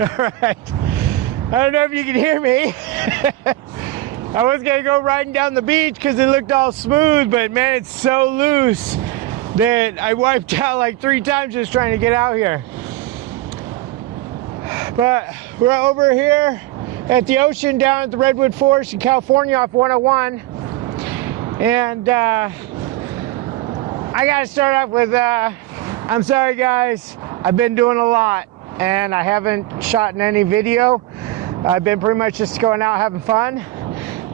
Alright. I don't know if you can hear me. I was gonna go riding down the beach because it looked all smooth, but man, it's so loose that I wiped out like 3 times just trying to get out here. But we're over here at the ocean down at the Redwood Forest in California off 101. And I gotta start off with, I'm sorry guys, I've been doing a lot and I haven't shot in any video. I've been pretty much just going out having fun.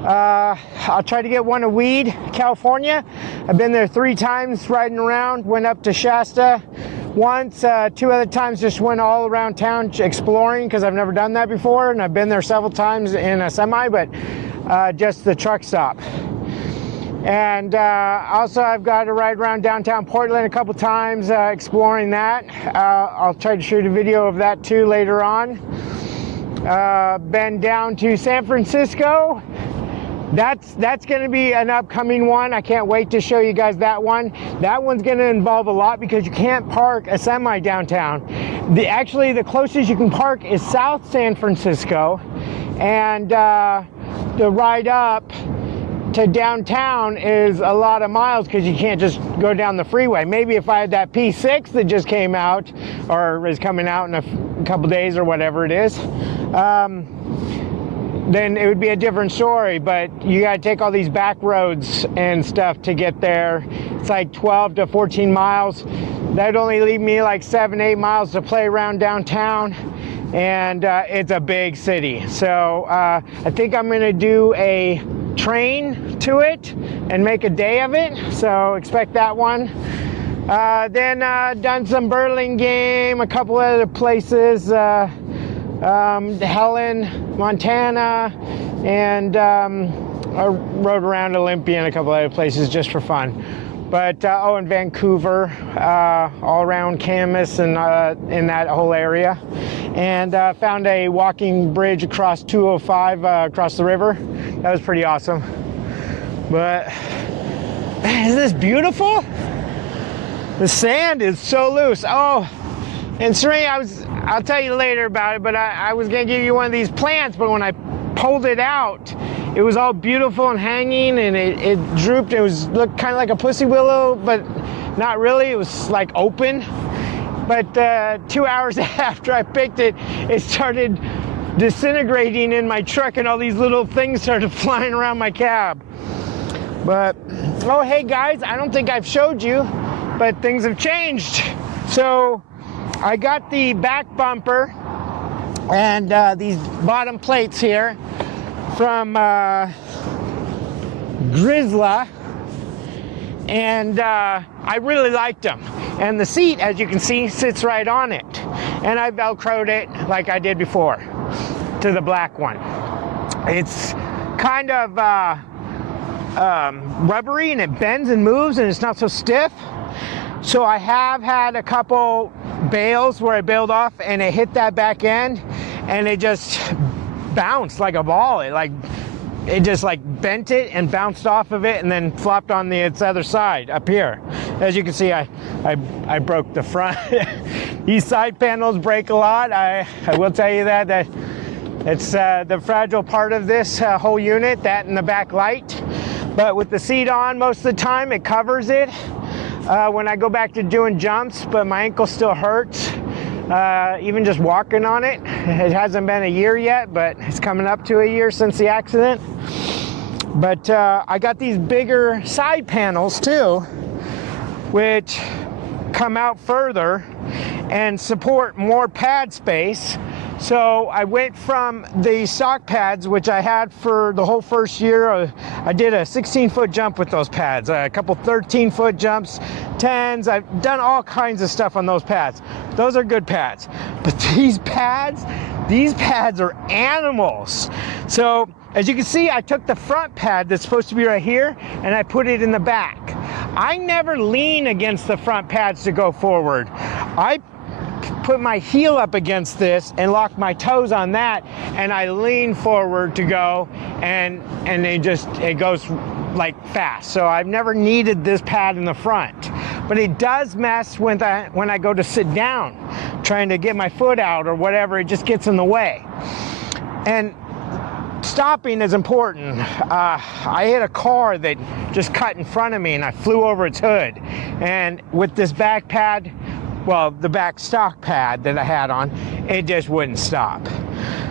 I'll try to get one to Weed, California. I've been there 3 times riding around, went up to Shasta once, 2 other times just went all around town exploring because I've never done that before, and I've been there several times in a semi, but just the truck stop. And also I've got to ride around downtown Portland a couple times exploring that. I'll try to shoot a video of that too later on. Been down to San Francisco. That's going to be an upcoming one. I can't wait to show you guys that one. That one's going to involve a lot because you can't park a semi downtown. Actually, the closest you can park is South San Francisco, and the ride up to downtown is a lot of miles because you can't just go down the freeway. Maybe if I had that P6 that just came out or is coming out in a couple days or whatever it is, then it would be a different story, but you gotta take all these back roads and stuff to get there. It's like 12 to 14 miles. That'd only leave me like 7, 8 miles to play around downtown, and it's a big city. So I think I'm gonna do a train to it and make a day of it, so expect that one. Then done some Burlingame, a couple other places, Helen, Montana, and I rode around Olympia and a couple other places just for fun. But oh, in Vancouver, all around Camas and in that whole area, and found a walking bridge across 205 across the river. That was pretty awesome. But man, isn't this beautiful? The sand is so loose. Oh, and Serene, I'll tell you later about it, but I was gonna give you one of these plants, but when I pulled it out, it was all beautiful and hanging, and it drooped. It looked kind of like a pussy willow, but not really. It was like open. But 2 hours after I picked it, it started disintegrating in my truck, and all these little things started flying around my cab. But, oh, hey guys, I don't think I've showed you, but things have changed. So I got the back bumper and these bottom plates here from Grizzla, and I really liked them. And the seat, as you can see, sits right on it. And I Velcroed it like I did before to the black one. It's kind of rubbery, and it bends and moves, and it's not so stiff. So I have had a couple bails where I bailed off and it hit that back end, and it just bounced like a ball. It just like bent it and bounced off of it and then flopped on its other side up here. As you can see, I broke the front. These side panels break a lot. I will tell you that it's the fragile part of this whole unit, that and the back light. But with the seat on most of the time, it covers it. When I go back to doing jumps, but my ankle still hurts, even just walking on it. It hasn't been a year yet, but it's coming up to a year since the accident. But I got these bigger side panels too, which come out further and support more pad space. So I went from the stock pads, which I had for the whole first year. I did a 16-foot jump with those pads, a couple 13-foot jumps, 10s. I've done all kinds of stuff on those pads. Those are good pads. But these pads are animals. So as you can see, I took the front pad that's supposed to be right here, and I put it in the back. I never lean against the front pads to go forward. I put my heel up against this and lock my toes on that, and I lean forward to go, and it goes like fast. So I've never needed this pad in the front. but it does mess when I go to sit down, trying to get my foot out or whatever. It just gets in the way. And stopping is important. I hit a car that just cut in front of me, and I flew over its hood. And with this back pad, well, the back stock pad that I had on, it just wouldn't stop.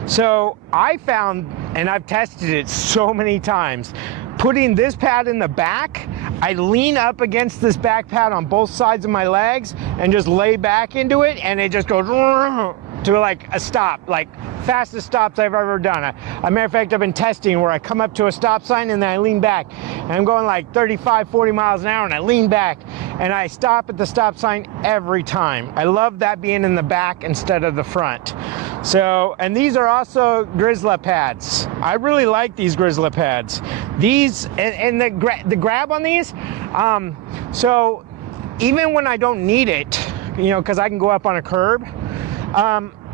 So I found, and I've tested it so many times, putting this pad in the back, I lean up against this back pad on both sides of my legs and just lay back into it, and it just goes to like a stop, like fastest stops I've ever done. A matter of fact, I've been testing where I come up to a stop sign and then I lean back, and I'm going like 35, 40 miles an hour, and I lean back and I stop at the stop sign every time. I love that being in the back instead of the front. So, and these are also Grizzly pads. I really like these Grizzly pads. These, and the grab on these, so even when I don't need it, you know, because I can go up on a curb,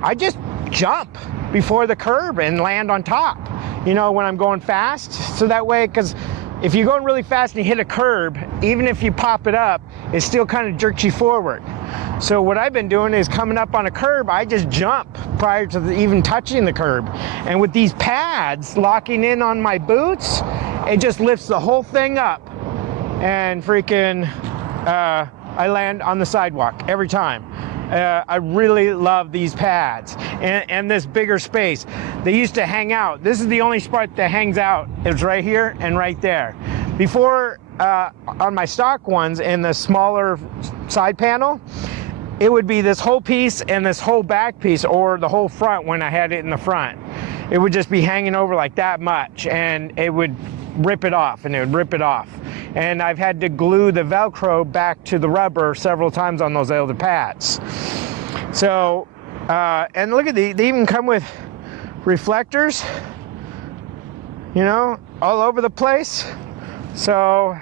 I just jump before the curb and land on top, you know, when I'm going fast. So that way, because if you're going really fast and you hit a curb, even if you pop it up, it still kind of jerks you forward. So what I've been doing is coming up on a curb, I just jump prior to even touching the curb. And with these pads locking in on my boots, it just lifts the whole thing up, and freaking I land on the sidewalk every time. I really love these pads and this bigger space. They used to hang out. This is the only spot that hangs out. It's right here and right there. Before, on my stock ones in the smaller side panel, it would be this whole piece and this whole back piece, or the whole front when I had it in the front. It would just be hanging over like that much, and it would rip it off, and it would rip it off. And I've had to glue the Velcro back to the rubber several times on those other pads. So, and look at these, they even come with reflectors, you know, all over the place. So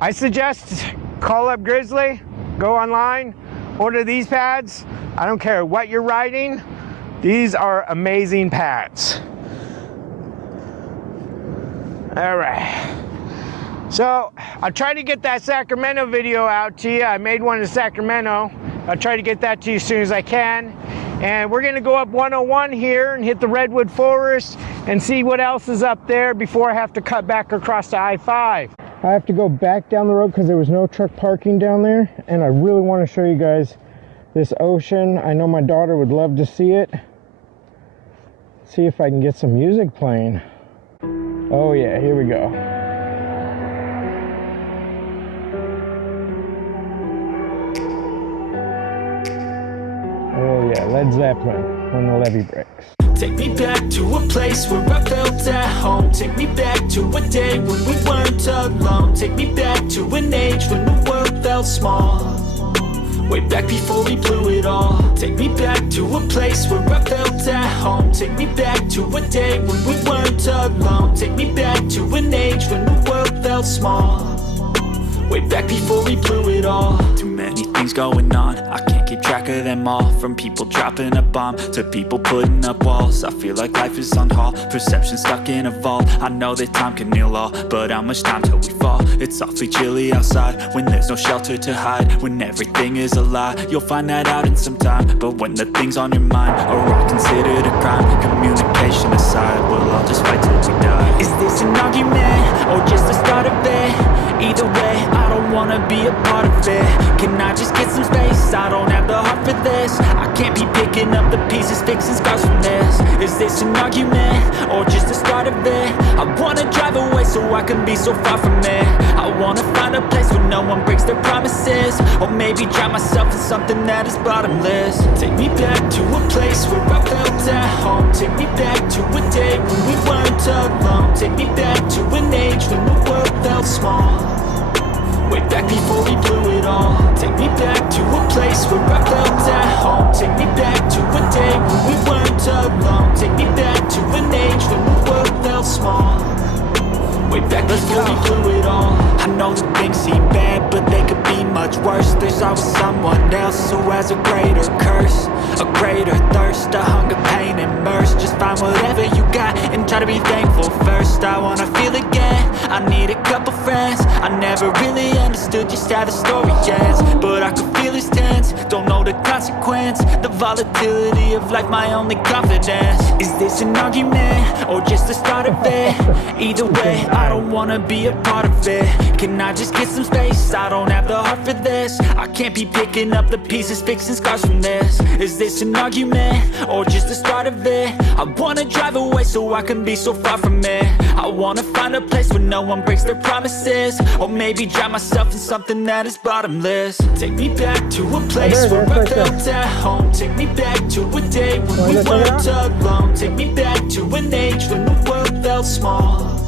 I suggest call up Grizzly, go online, order these pads. I don't care what you're riding. These are amazing pads. All right. So I'll try to get that Sacramento video out to you. I made one in Sacramento. I'll try to get that to you as soon as I can. And we're gonna go up 101 here and hit the Redwood Forest and see what else is up there before I have to cut back across to I-5. I have to go back down the road because there was no truck parking down there, and I really want to show you guys this ocean. I know my daughter would love to see it. See if I can get some music playing. Oh yeah, here we go. Oh yeah, Led Zeppelin, When the Levee Breaks. Take me back to a place where I felt at home. Take me back to a day when we weren't alone. Take me back to an age when the world felt small. Way back before we blew it all. Take me back to a place where I felt at home. Take me back to a day when we weren't alone. Take me back to an age when the world felt small. Way back before we blew it all. Too many things going on, I can't keep track of them all. From people dropping a bomb to people putting up walls. I feel like life is on hold, perception stuck in a vault. I know that time can heal all, but how much time till we fall? It's awfully chilly outside when there's no shelter to hide. When everything is a lie, you'll find that out in some time. But when the things on your mind are all considered a crime, communication aside, we'll all just fight till we die. Is this an argument or just the start of it? Either way, I don't wanna be a part of it. Can I just get some space? I don't have the heart for this. I can't be picking up the pieces, fixing scars from this. Is this an argument or just the start of it? I wanna drive away so I can be so far from it. I wanna find a place where no one breaks their promises. Or maybe drown myself in something that is bottomless. Take me back to a place where I felt at home. Take me back to a day when we weren't alone. Take me back to an age when the world felt small. Way back before we blew it all. Take me back to a place where I felt at home. Take me back to a day when we weren't alone. Take me back to an age when the world felt small. Way back before we blew it all. I know that things seem bad, but they could be much worse. There's always someone else who has a greater curse, a greater thirst, a hunger, pain, and mercy. Just find whatever you got and try to be thankful first. I wanna feel again, I need a couple friends. I never Never really understood just how the story ends, but I could feel his tense, don't know the consequence. The volatility of life, my only confidence. Is this an argument, or just the start of it? Either way, I don't wanna be a part of it. Can I just get some space? I don't have the heart for this. I can't be picking up the pieces, fixing scars from this. Is this an argument, or just the start of it? I wanna drive away so I can be so far from it. I wanna find a place where no one breaks their promises, or maybe drown myself in something that is bottomless. Take me back to a place where I felt at home. Take me back to a day when we weren't alone. Take me back to an age when the world felt small,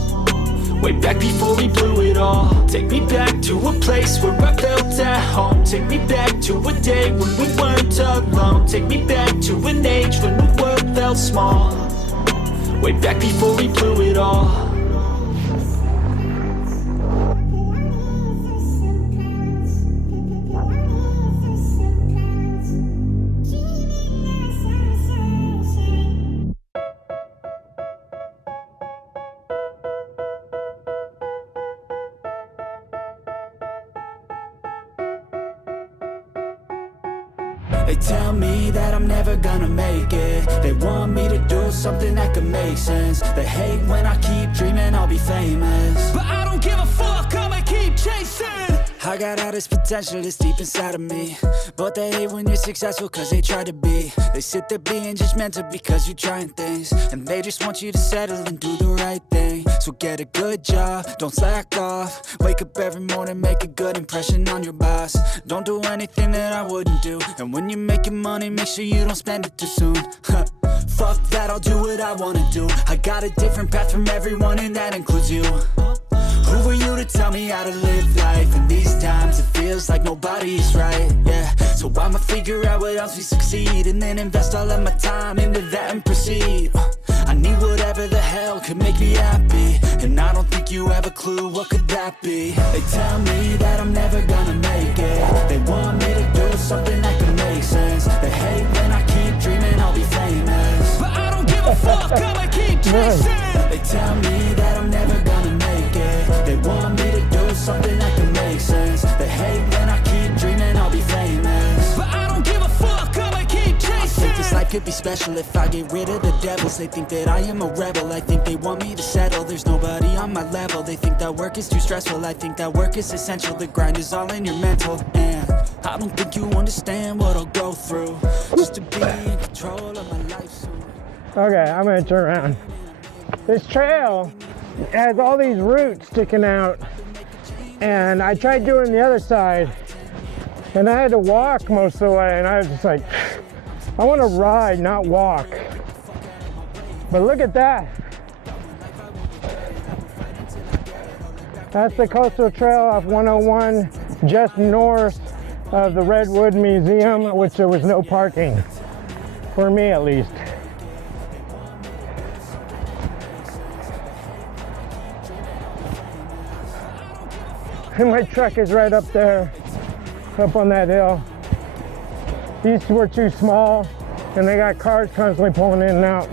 way back before we blew it all. Take me back to a place where I felt at home. Take me back to a day when we weren't alone. Take me back to an age when the world felt small, way back before we blew it all. They tell me that I'm never gonna make it. They want me to do something that could make sense. They hate when I keep dreaming I'll be famous, but I don't give a fuck, I'ma keep chasing. I got all this potential that's deep inside of me, but they hate when you're successful cause they try to be. They sit there being judgmental because you're trying things, and they just want you to settle and do the right thing. So get a good job, don't slack off. Wake up every morning, make a good impression on your boss. Don't do anything that I wouldn't do, and when you're making money, make sure you don't spend it too soon. Fuck that, I'll do what I wanna do. I got a different path from everyone, and that includes you. Who are you to tell me how to live life? In these times it feels like nobody's right, yeah. So I'ma figure out what else we succeed, and then invest all of my time into that and proceed. I need whatever the hell could make me happy, and I don't think you have a clue what could that be. They tell me that I'm never gonna make it. They want me to do something that could make sense. They hate when I keep dreaming I'll be famous, but I don't give a fuck, I'ma keep chasing. They tell me that I'm never gonna make it. They want me to do something that can make sense. They hate when I keep dreaming I'll be famous, but I don't give a fuck, I'ma keep chasing. I think this life could be special if I get rid of the devils. They think that I am a rebel, I think they want me to settle. There's nobody on my level, they think that work is too stressful. I think that work is essential, the grind is all in your mental. And I don't think you understand what I'll go through just to be in control of my life soon. Okay, I'm gonna turn around. This trail has all these roots sticking out, and I tried doing the other side, and I had to walk most of the way, and I was just like, I want to ride, not walk. But look at that. That's the coastal trail off 101, just north of the Redwood Museum, which there was no parking, for me at least. And my truck is right up there, up on that hill. These were too small, and they got cars constantly pulling in and out.